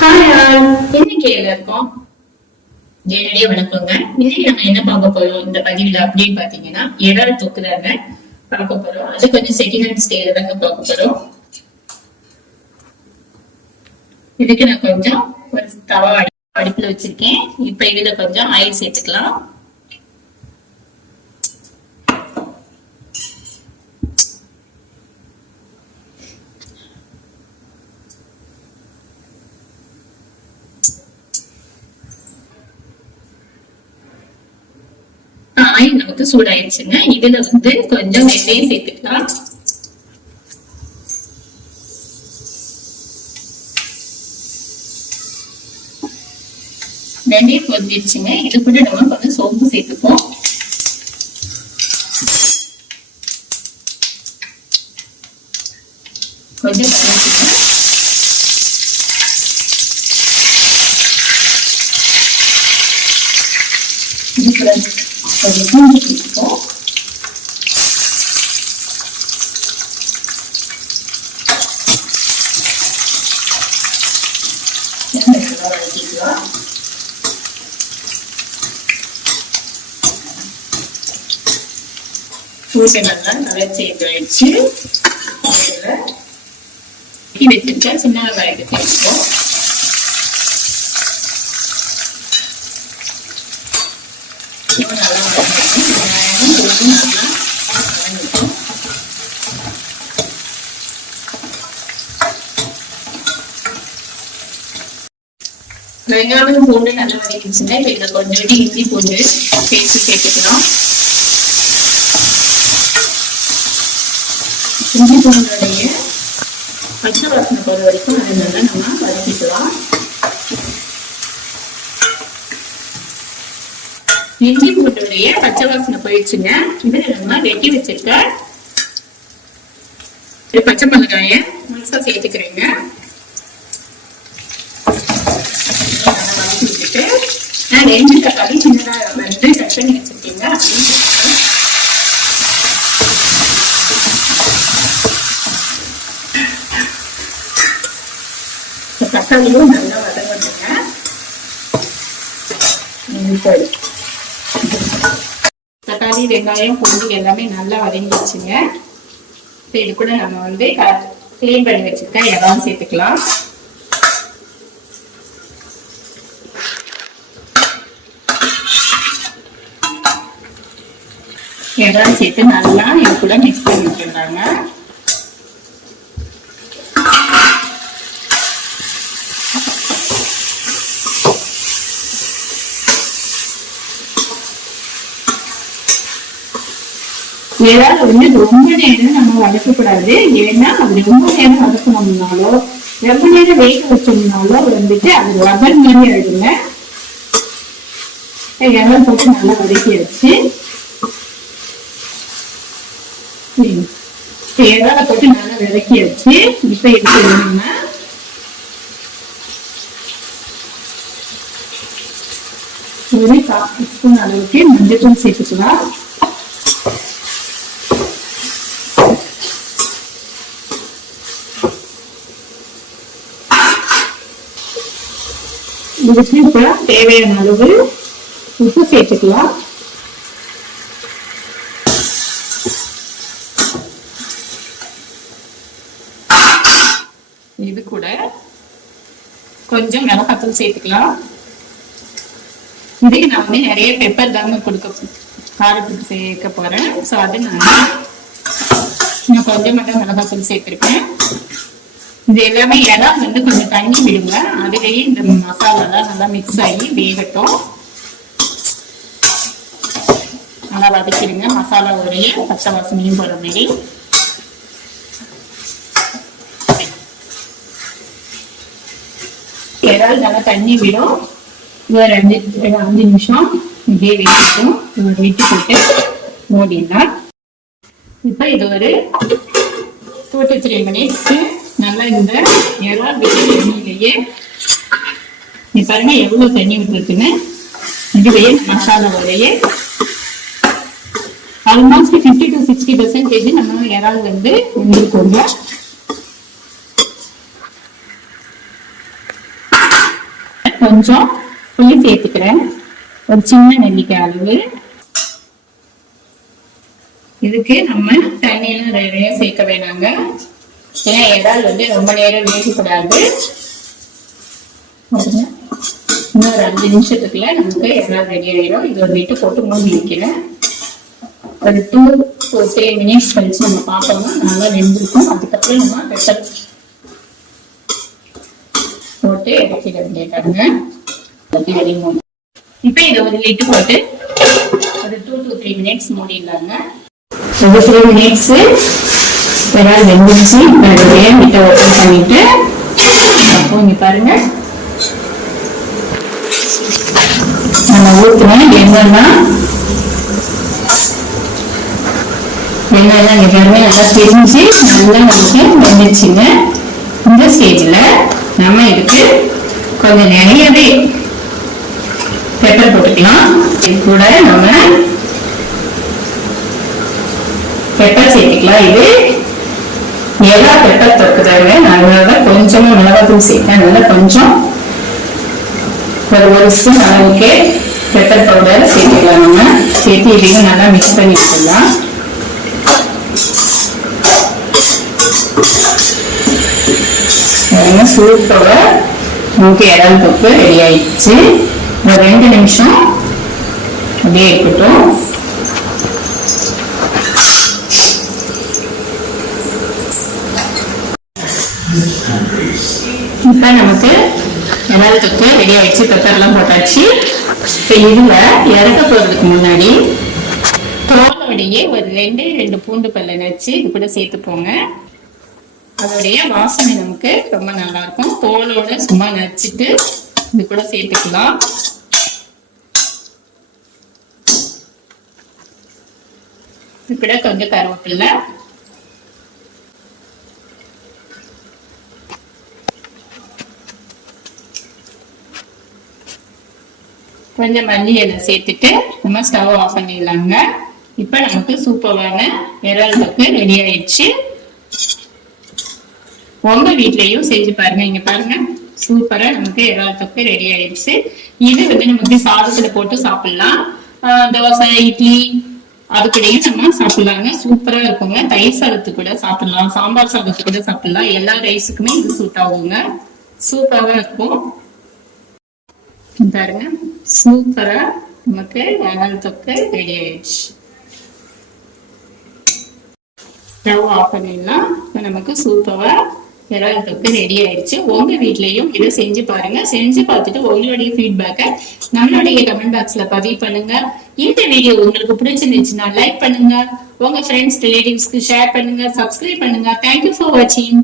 Hi all, இன்னைக்கு எல்லாருக்கும் என்னுடைய வணக்கங்க. இன்னைக்கு நம்ம என்ன பார்க்க போறோம் இந்த பதிவுல அப்படின்னு பாத்தீங்கன்னா, இறால் தொக்கு தாங்க பார்க்க போறோம். அது கொஞ்சம் செகண்ட் ஹேண்ட் ஸ்டைல தாங்க பார்க்க போறோம். இதுக்கு நான் கொஞ்சம் ஒரு தவா அடுப்புல வச்சிருக்கேன். இப்ப இதுல கொஞ்சம் ஆயில் சேர்த்துக்கலாம். ஆயில் நமக்கு சூடாயிருச்சுங்க. இதுல கொஞ்சம் வெந்தயம் சேர்த்துக்கலாம். வெந்தயம் பொரிஞ்சிருச்சுங்க. இது கூட நம்ம கொஞ்சம் சோம்பு சேர்த்துப்போம். கொஞ்சம் கொஞ்சம் பூண்டு சேர்த்துப்போம். வதக்கிக்கலாம். பூண்டு நல்லா சேர்த்து ஆயிடுச்சு. வச்சிருக்க சின்ன வெங்காயத்தை சேர்த்துப்போம். வெங்காயம் பூண்டு நல்லா வதக்கிடுச்சுங்க. இப்ப இதுல கொஞ்சம் இஞ்சி பூண்டு சேர்த்துக்கலாம். இஞ்சி பூண்டுடைய பச்சை வாசனை போற வரைக்கும் அதை நல்லா நம்ம வதக்கிக்கலாம். இஞ்சி பூண்டுடைய பச்சை வாசனை போயிடுச்சுங்க. இதுல நம்ம வெட்டி வச்சிருக்க பச்சை மிளகாய முழுசா சேர்த்துக்கிறேங்க. நான் 2 தக்காளி சின்னதா கட் பண்ணி வச்சிருக்கீங்க. தக்காளியும் நல்லா வதங்கணுங்க. தக்காளி வெங்காயம் பூண்டு எல்லாமே நல்லா வதங்கிடுச்சுங்க. இது கூட நம்ம கிளீன் பண்ணி வச்சிருக்க இறால் சேர்த்துக்கலாம். இறால் சேர்த்து நல்லா இது கூட மிக்ஸ் பண்ணி வச்சிருந்தாங்க. இறால் ரொம்ப நேரம் நம்ம வதக்கக்கூடாது. ஏன்னா அது ரொம்ப நேரம் வதக்கணும்னாலோ ரொம்ப நேரம் வேக வச்சோம்னாலோ அது ரப்பர் மாதிரி ஆயிடுங்க. இறால் போட்டு நல்லா வதக்கியாச்சு. இறாலை போட்டு நல்லா வதக்கியாச்சு. இப்ப எடுத்து நம்ம ஒரு 1/4 ஸ்பூன் அளவுக்கு மஞ்சள் சேர்த்துக்கலாம். இதுக்கு இப்ப தேவையான அளவு உப்பு சேர்த்துக்கலாம். இது கூட கொஞ்சம் மிளகாத்தூள் சேர்த்துக்கலாம். இதுக்கு நான் நிறைய பெப்பர் தாங்க காரத்துக்கு சேர்க்க போறேன். ஸோ அது நான் கொஞ்சம் மட்டும் மிளகாத்தூள் சேர்த்திருக்கேன். இது எல்லாமே இடம் கொஞ்சம் தண்ணி விடுங்க. அதுலேயே இந்த மசாலாலாம் நல்லா மிக்ஸ் ஆகி வேகட்டும். நல்லா வதக்கிடுங்க. மசாலா உடைய பச்சை வாசனையும் போற மாதிரி. இறால் நல்லா தண்ணி விடும். ஒரு 5 நிமிஷம் இதே வேகட்டும். விட்டு போட்டு மூடிடலாம். இப்ப இது ஒரு 2 to 3 minutes நல்லா இந்த இறால் தண்ணியிலேயே பாருங்க எவ்வளவு தண்ணி விட்டுருக்குன்னு. இதுலயே மசாலாவிலேயே ஆல்மோஸ்ட் 50 to 60% நம்ம இறால் வெந்திருக்கோங்க. கொஞ்சம் புளி சேர்த்துக்கிறேன், ஒரு சின்ன நெல்லிக்காய் அளவு. இதுக்கு நம்ம தண்ணியெல்லாம் நிறைய சேர்க்க வேணாங்க, ஏன்னா இறால் வந்து ரொம்ப நேரம் வேகக்கூடாது. இன்னொரு 5 நிமிஷத்துக்குள்ள நமக்கு இறால் ரெடி ஆயிடும். இது ஒரு வீட்டு போட்டு மூடி வைக்கிறேன். ஒரு 2 to 3 மினிட்ஸ் கழிச்சு நம்ம பார்த்தோம்னா நல்லா வெந்திருக்கும். அதுக்கப்புறம் நம்ம பெப்பர் போட்டு இறக்கிட வேண்டியதாங்க. இப்ப இதை ஒரு லிட்டு போட்டு ஒரு 2 to 3 மினிட்ஸ் மூடிடலாங்க. 3 மினிட்ஸ் இறால் வெந்துருச்சு. வீட்டை ஓப்பன் பண்ணிட்டு அப்போ இங்க பாருங்க, நம்ம ஊத்துன எண்ணெய்லாம் இங்க பாருங்க நல்லா தெரிஞ்சு நல்லா நமக்கு வெந்துருச்சுங்க. இந்த ஸ்டேஜ்ல நம்ம இதுக்கு கொஞ்சம் நிறையவே பெப்பர் போட்டுக்கலாம். இது கூட நம்ம பெப்பர் சேர்த்துக்கலாம். இது எல்லா பெப்பர் தொக்குதாங்க, நான் கொஞ்சமா மிளகாத்தூள் சேர்த்தேன். அதனால கொஞ்சம் ஒரு ஸ்பூன் அளவுக்கு பெப்பர் பவுடர் சேர்த்துக்கலாம். நம்ம சேர்த்து இதையும் நல்லா மிக்ஸ் பண்ணி வச்சுக்கலாம். சூப்பரோட நமக்கு இறால் தொக்கு ரெடி ஆயிடுச்சு. ஒரு 2 நிமிஷம் அப்படியே இருக்கட்டும். இப்ப நமக்கு இறால் தொக்கு ரெடி ஆயிடுச்சு. பெப்பர் எல்லாம் போட்டாச்சு. இப்ப இதுல இறக்க போறதுக்கு முன்னாடி தோலோடையே ஒரு 2 பூண்டு பல்ல நச்சு இது கூட சேர்த்துப்போங்க. அதோடைய வாசனை நமக்கு ரொம்ப நல்லா இருக்கும். தோலோட சும்மா நச்சுட்டு இது கூட சேர்த்துக்கலாம். இது கூட கொஞ்சம் கருவேப்பிலை, கொஞ்சம் மல்லி இலை சேர்த்துட்டு நம்ம ஸ்டவ் ஆஃப் பண்ணிடலாங்க. இப்ப நமக்கு சூப்பரான இறால் தொக்கு ரெடி ஆயிடுச்சு. உங்க வீட்லயும் செஞ்சு பாருங்க. இங்க பாருங்க, சூப்பரா நமக்கு இறால் தொக்கு ரெடி ஆயிடுச்சு. இது வந்து நமக்கு சாதத்துல போட்டு சாப்பிடலாம், தோசை இட்லி அதுக்கூடயும் நம்ம சாப்பிடலாங்க. சூப்பரா இருக்குங்க. தயிர் சாதத்துக்கு கூட சாப்பிடலாம், சாம்பார் சாதத்துக்கு கூட சாப்பிடலாம். எல்லா ரைஸுக்குமே இது சூட் ஆகுங்க. சூப்பரா இருக்கும். பாருங்க, சூப்பரா நமக்கு இறால் தொக்கு ரெடி ஆயிடுச்சு. ஸ்டவ் ஆஃப் பண்ணிடலாம். நமக்கு சூப்பரா இறால் தொக்கு ரெடி ஆயிடுச்சு. உங்க வீட்லயும் இதை செஞ்சு பாருங்க. செஞ்சு பார்த்துட்டு உங்களுடைய ஃபீட்பேக்கை நம்மளுடைய கமெண்ட் பாக்ஸ்ல பதிவு பண்ணுங்க. இந்த வீடியோ உங்களுக்கு பிடிச்சிருந்துச்சுன்னா லைக் பண்ணுங்க, உங்க ஃப்ரெண்ட்ஸ் ரிலேட்டிவ்ஸ்க்கு ஷேர் பண்ணுங்க, சப்ஸ்கிரைப் பண்ணுங்க. தேங்க்யூ ஃபார் வாட்சிங்.